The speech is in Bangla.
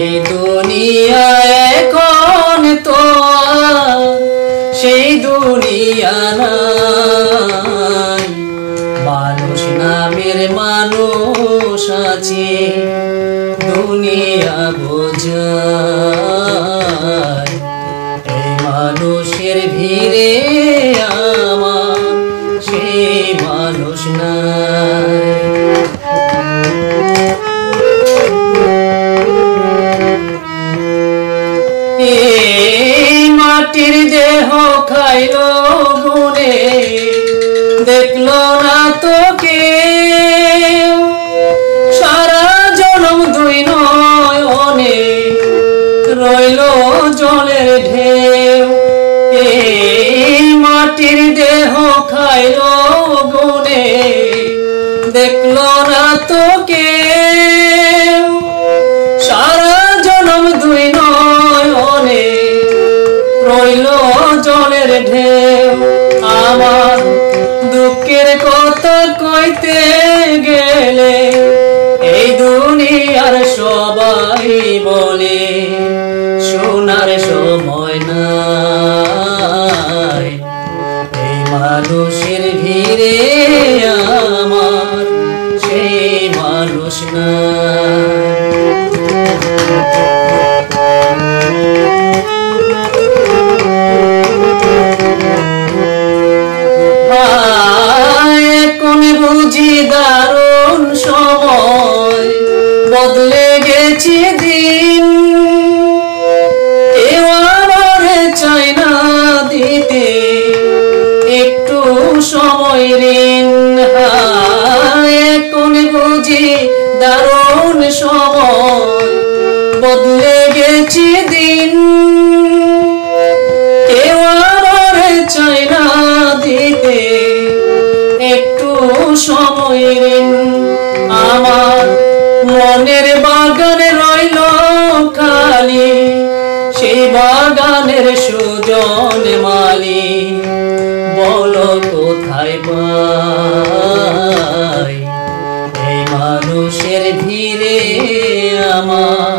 এই দুনিয়া এখন তো সেই দুনিয়া নাই, মানুষ নামের মানুষ আছে দুনিয়া বোঝায়। এই মানুষের ভিড়ে আমার সেই মানুষ নাই। মাটির দেহ খাইল গুনে, দেখলো না তো কেউ, সারা জনম দুই নয়নে রইল জলের ঢেউ। এই মাটির দেহ খাইল গুনে, দেখলো না তো কেউ, সারা জনম দুই নয়নে রইল জলের ঢেউ। আমার দুঃখের কথা কইতে গেলে এই দুনিয়ার সবাই বলে শোনার সময় নাই। এই মানুষের ভিড়ে আমার সেই মানুষ নাই। বুঝি দারুণ সময় বদলে গেছে দিন, কেউ আমার চাই না দিতে একটু সময় ঋণ। এখন বুঝি দারুণ সময় বদলে গেছে দিন, কেউ আমার চাই না দিতে একটু সময় ঋণ। আমার মনের বাগানে রইল খালি, সেই বাগানের সুজন মালি বলো কোথায় পাই। এই মানুষের ভিড়ে আমার